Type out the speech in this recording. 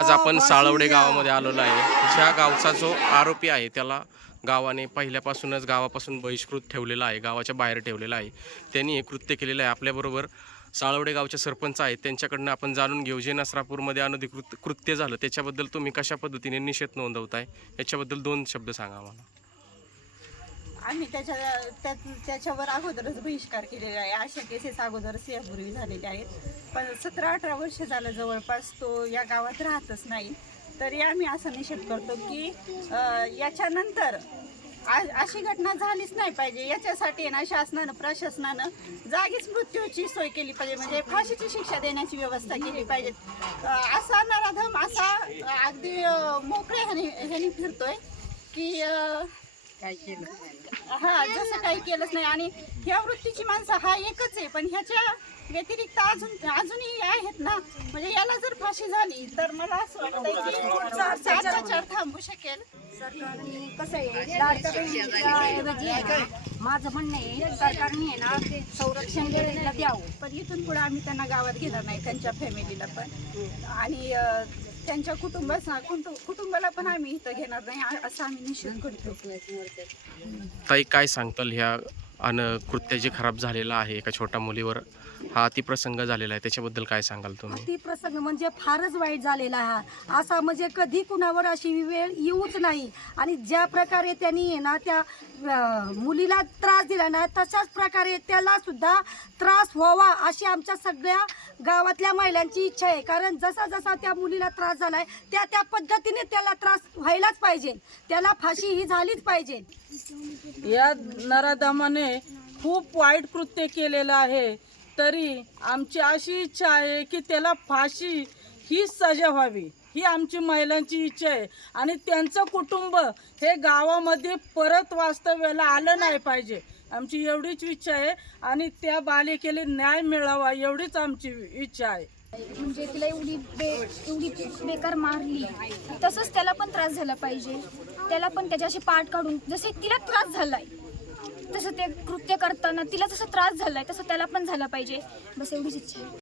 आज आपण साळवडे गावामध्ये आलेलो आहे। ज्या गावचा जो आरोपी आहे त्याला गावाने पहिल्यापासूनच गावापासून बहिष्कृत ठेवलेला आहे, गावाच्या बाहेर ठेवलेला आहे। त्यांनी हे कृत्य केलेलं आहे। आपल्याबरोबर साळवडे गावचे सरपंच आहेत, त्यांच्याकडनं आपण जाणून घेऊ जे नसरापूरमध्ये अनधिकृत कृत्य झालं त्याच्याबद्दल तुम्ही कशा पद्धतीने निषेध नोंदवताय याच्याबद्दल 2 शब्द सांगा आम्हाला। आम्ही त्याच्यावर अगोदरच बहिष्कार केलेला आहे। अशा केसेस अगोदरच यापूर्वी झालेल्या आहेत, पण 17-18 वर्ष झालं जवळपास तो या गावात राहतच नाही। तरी आम्ही असा निषेध करतो की याच्यानंतर अशी घटना झालीच नाही पाहिजे। याच्यासाठी ना शासनानं प्रशासनानं जागीच मृत्यूची सोय केली पाहिजे, म्हणजे फाशीची शिक्षा देण्याची व्यवस्था केली पाहिजे। असा नराधम असा अगदी मोकळ्या ह्याने फिरतोय की जसं काही केलंच नाही। आणि ह्या वृत्तीची माणसं हा एकच आहे, पण ह्याच्या व्यतिरिक्त अजूनही आहेत ना। म्हणजे याला जर फाशी झाली तर मला असं वाटतंय की अत्याचार थांबू शकेल। सरकारने कसं आहे, लाडक्या बहिणीच्या ऐवजी आहे ना, माझं म्हणणं आहे सरकारने आहे ना संरक्षण द्यायला द्यावं। पण इथून पुढे आम्ही त्यांना गावात घेणार नाही, त्यांच्या फॅमिलीला पण आणि त्यांच्या कुटुंबाला पण आम्ही इथं घेणार नाही, असं आम्ही निश्चित करतो। ताई काय सांगताल ह्या कृत्य जे खराब झालेलं आहे एका छोट्या मुलीवर, हा अतिप्रसंग झालेला आहे, त्याच्याबद्दल काय सांगाल तुम्ही? अतिप्रसंग म्हणजे फारच वाईट झालेला हा, असा म्हणजे कधी कुणावर अशी वेळ येऊच नाही। आणि ज्या प्रकारे त्यांनी ना त्या मुलीला त्रास दिला ना, तशाच प्रकारे त्याला सुद्धा त्रास व्हावा अशी आमच्या सगळ्या गावातल्या महिलांची इच्छा आहे। कारण जसा जसा त्या मुलीला त्रास झालाय त्या पद्धतीने त्याला त्रास व्हायलाच पाहिजे, त्याला फाशी ही झालीच पाहिजे। या नराधमाने खूप वाईट कृत्य केलेलं आहे, तरी आमची अशी इच्छा आहे की त्याला फाशी ही सजा व्हावी, ही आमची महिलांची इच्छा आहे। आणि त्यांचं कुटुंब हे गावामध्ये परत वास्तव्याला आलं नाही पाहिजे, आमची एवढीच इच्छा आहे। आणि त्या बालिकेला न्याय मिळावा एवढीच आमची इच्छा आहे। म्हणजे तिला एवढी बेकार मारली, तसंच त्याला पण त्रास झाला पाहिजे। त्याला पण त्याच्याशी पाठ काढून, जसे तिला त्रास झालाय तसं ते कृत्य करताना तिला जसं त्रास झालाय तसं त्याला पण झाला पाहिजे, बस एवढीच इच्छा आहे।